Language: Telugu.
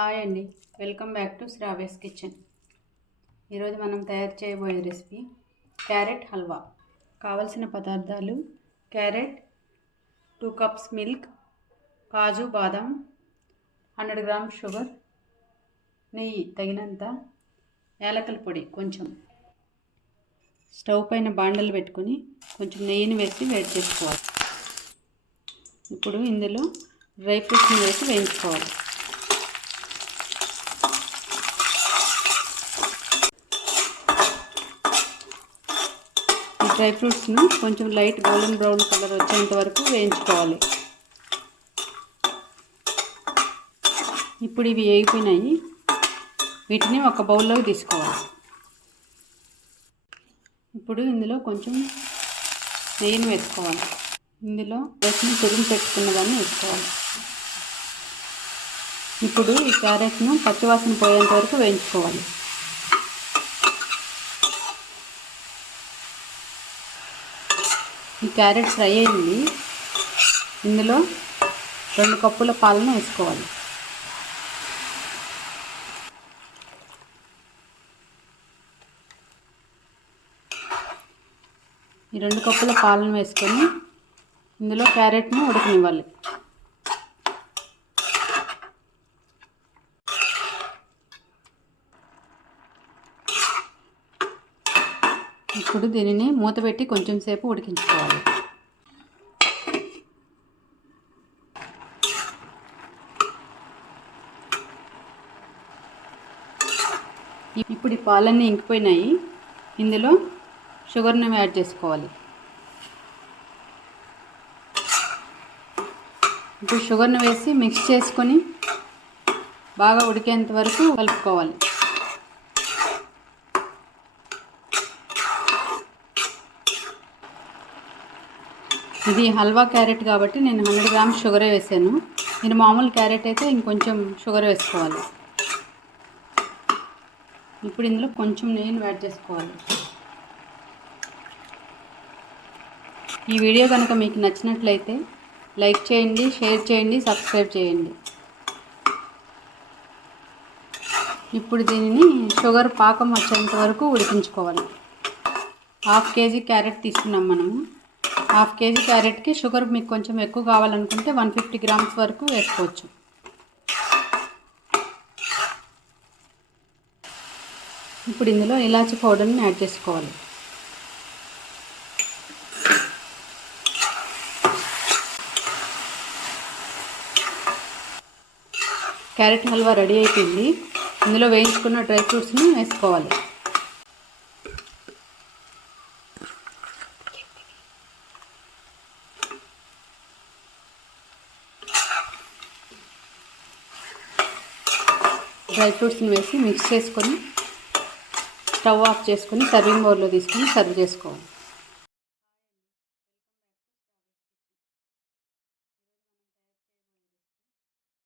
హాయ్ అండి, welcome back to Sravya's kitchen. ఈరోజు మనం తయారు చేయబోయే రెసిపీ క్యారెట్ హల్వా. కావలసిన పదార్థాలు: క్యారెట్, 2 కప్స్ మిల్క్, కాజు బాదం, 100 గ్రామ్స్ షుగర్, నెయ్యి తగినంత, యాలకుల పొడి కొంచెం. స్టవ్ పైన బాండలు పెట్టుకొని కొంచెం నెయ్యిని వేసి వేడి చేసుకోవాలి. ఇప్పుడు ఇందులో డ్రై ఫ్రూట్స్ని వేసి వేయించుకోవాలి. డ్రై ఫ్రూట్స్ని కొంచెం లైట్ గోల్డెన్ బ్రౌన్ కలర్ వచ్చేంత వరకు వేయించుకోవాలి. ఇప్పుడు ఇవి వేగిపోయినాయి, వీటిని ఒక బౌల్లోకి తీసుకోవాలి. ఇప్పుడు ఇందులో కొంచెం నెయ్యిని వేసుకోవాలి. ఇందులో రైస్ని తురిమి పెట్టుకున్న దాన్ని వేసుకోవాలి. ఇప్పుడు ఈ క్యారెట్ను పచ్చివాసన పోయేంత వరకు వేయించుకోవాలి. ఈ క్యారెట్ ఫ్రై అయింది. ఇందులో 2 కప్పుల పాలను వేసుకోవాలి. ఈ 2 కప్పుల పాలను వేసుకొని ఇందులో క్యారెట్ను ఉడకనివ్వాలి. ఇప్పుడు దీనిని మూత పెట్టి కొంచెం సేపు ఉడికించుకోవాలి. ఇప్పుడు ఈ పాలన్నీ ఇంకిపోయినాయి. ఇందులో షుగర్ని యాడ్ చేసుకోవాలి. ఇప్పుడు షుగర్ని వేసి మిక్స్ చేసుకొని బాగా ఉడికేంత వరకు కలుపుకోవాలి. ఇది హల్వా క్యారెట్ కాబట్టి నేను 100 గ్రామ్స్ షుగరే వేసాను. నేను మామూలు క్యారెట్ అయితే ఇంకొంచెం షుగర్ వేసుకోవాలి. ఇప్పుడు ఇందులో కొంచెం నెయ్యిని యాడ్ చేసుకోవాలి. ఈ వీడియో కనుక మీకు నచ్చినట్లయితే లైక్ చేయండి, షేర్ చేయండి, సబ్స్క్రైబ్ చేయండి. ఇప్పుడు దీనిని షుగర్ పాకం వచ్చేంత వరకు ఉడికించుకోవాలి. 1/2 కేజీ క్యారెట్ తీసుకున్నాం మనము. 1/2 కేజీ క్యారెట్కి షుగర్ మీకు కొంచెం ఎక్కువ కావాలనుకుంటే 150 గ్రామ్స్ వరకు వేసుకోవచ్చు. ఇప్పుడు ఇందులో ఇలాచీ పౌడర్ని యాడ్ చేసుకోవాలి. క్యారెట్ హల్వా రెడీ అయిపోయింది. ఇందులో వేయించుకున్న డ్రై ఫ్రూట్స్ని వేసుకోవాలి. డ్రై ఫ్రూట్స్ని వేసి మిక్స్ చేసుకొని స్టవ్ ఆఫ్ చేసుకొని సర్వింగ్ బౌల్లో తీసుకొని సర్వ్ చేసుకోవాలి.